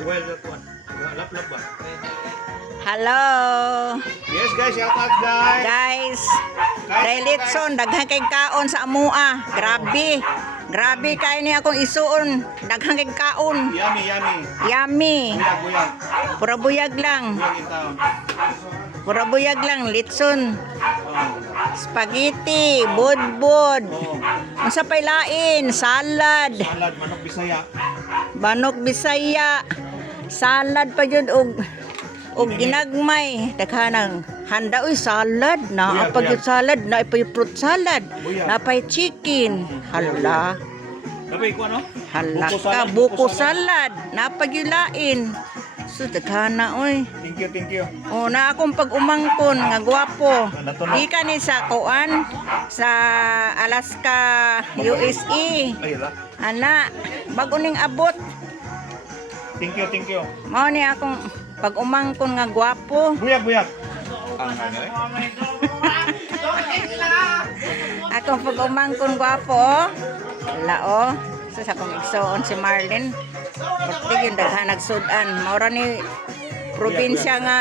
Well, that one. Lap ba? Hello. Yes guys, shout out guys. Guys, Dailitson, daghang kay kaon sa amua. Grabe. Grabe kay ni akong isuon. Daghang kay kaon. Yummy, yummy. Yummy. Buyag, buyag. Pura buyag lang. Buyag in town. Pura buyag lang, litson. Oh. Spaghetti, budbud. Oh. Unsa pay lain, salad, Salad, manok Bisaya. banok Bisaya. Salad pa jud og ginagmay. Daghanang handa uy salad na Buyag, pag buyag. salad na pay fruit salad, Buyag. na pay chicken. Hala. Dapat ko ano? Hala Buko ka, salad, buko buko salad. salad, napagyulain. So daghana oy. Thank you, thank you. O na akong pag-umangkon nga gwapo. Nato na. Di ka ni sa kuan sa Alaska, USA. Ay, hala. Ana, bago ning abot. Thank you, thank you. Mao ni akong pag-umangkon nga gwapo. Buyag, buyag. Ang ano eh? Akong pag-umangkon gwapo. Lao. So sa kong igsoon si Marlene. Pati yung daghan nagsudan. Maura ni probinsya nga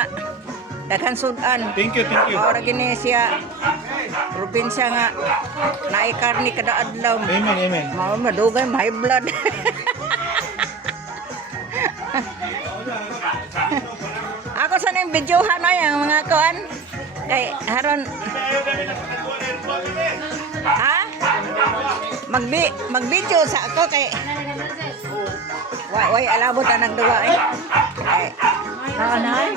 daghan sudan. Thank you, thank you. Maura gini siya probinsya nga naikarni kada adlaw. Amen, amen. Maura madugay high blood. Ako sa ning videohan ay ang mga kuan kay haron ha mag-video sa ako kay way alabot ang nagduwa eh ay nanay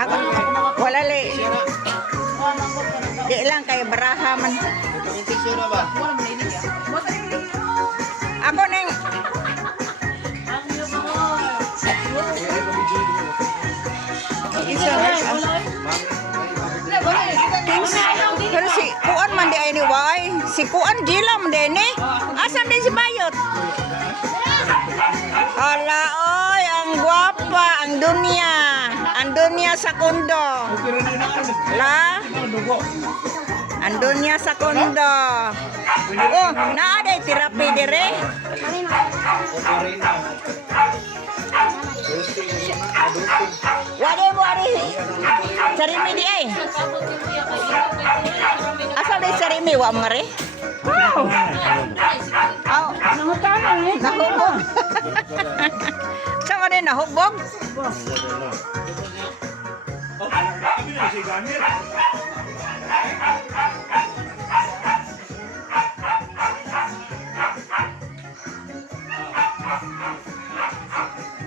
ako wala li di lang kay baraha man ako ning isa pero si Kuan man di ay ni Wai si Kuan Gila man din eh asan din si Bayot hala oy ang gwapa ang dunya sa kondo la ang dunya sa kondo oh naa day therapy dire wari sarimi di ay asal dari sarimi wa mare wow aw nahubog sama din nahubog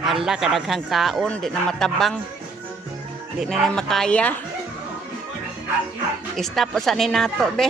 hala kadaghang kaon di na matabang di na makaya stop sa ni nato be